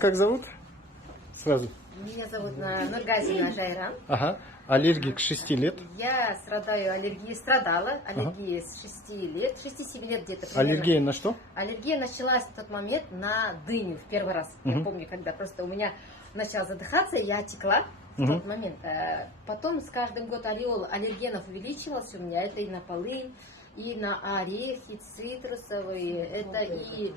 Как зовут? Сразу. Меня зовут Нургазина Жайрам. Ага. Аллергик 6 лет. Я страдала аллергией с 6 лет, 6-7 лет где-то. Примерно. Аллергия на что? Аллергия началась в тот момент на дыню в первый раз. Я помню, когда просто у меня начала задыхаться, я отекла в тот момент. Потом с каждым годом ореол аллергенов увеличивался у меня. Это и на полынь, и на орехи, цитрусовые, это и...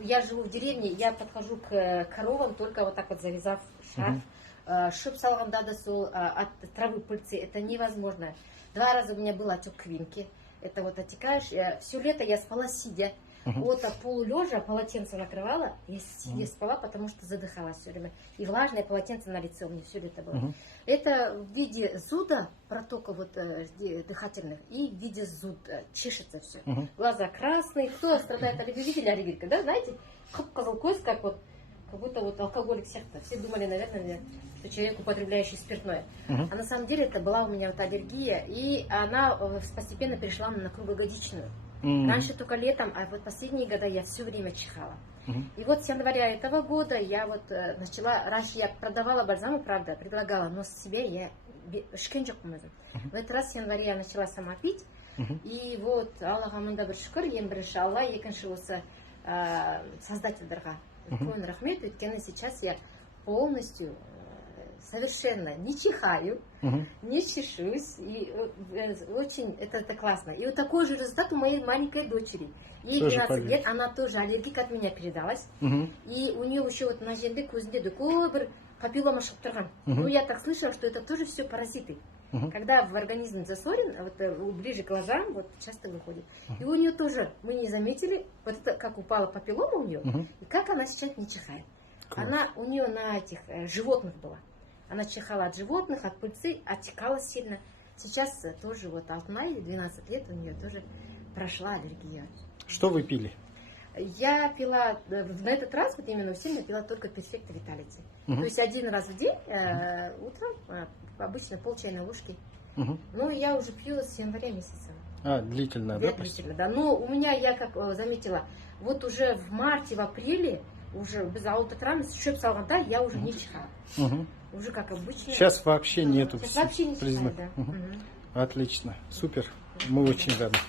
Я живу в деревне, я подхожу к коровам, только вот так вот завязав шарф. Шуб салганда да сол, от травы пыльцы, это невозможно. 2 раза у меня был отек квинки. Это вот отекаешь, все лето я спала сидя. Вот полулежа полотенце накрывала, я спала, потому что задыхалась все время. И влажное полотенце на лице у меня все лето было. Это в виде зуда, протока вот дыхательных, и в виде зуд, чешется все. Глаза красные, кто страдает аллергией, видели аллергика, да, знаете? Кызыл кость, как будто вот алкоголик всех-то. Все думали, наверное, что человек, употребляющий спиртное. А на самом деле это была у меня вот аллергия, и она постепенно перешла на круглогодичную. Раньше только летом, а вот последние годы я все время чихала. И вот с января этого года я вот начала, раньше я продавала бальзамы, правда, предлагала, но себе я шкенчик помазала. В этот раз в январе я начала сама пить, и вот Аллаха мында бір шүкір, ең бірінші Алла, екінші осы создательдарға. Үлкен рахмет, өйткені сейчас я полностью совершенно не чихаю, не чешусь, и очень это классно. И вот такой же результат у моей маленькой дочери. Ей 12 лет, она тоже аллергик от меня передалась. И у нее еще вот на жерде көзінде бір папиллома шығып тұрған. Ну, я так слышала, что это тоже все паразиты. Когда в организм засорен, вот ближе к глазам, вот часто выходит. И у нее тоже, мы не заметили, вот это как упала папиллома у нее, и как она сейчас не чихает. Она у нее на этих животных была. Она чихала от животных, от пыльцы, отекала сильно. Сейчас тоже вот Алтынай, 12 лет, у нее тоже прошла аллергия. Что вы пили? Я пила, на этот раз, вот именно всем я пила только Perfect Vitality. То есть 1 раз в день, утром, обычно пол чайной ложки. Ну, я уже пью с января месяца. Длительно, да? Длительно, да. Но у меня, я как заметила, вот уже в марте, в апреле, уже без аутотрами, шөп салганда, я уже не чихала. Уже как обычно. Сейчас вообще нету Сейчас вообще не признаков. чихаю, да. Отлично, супер, мы очень рады.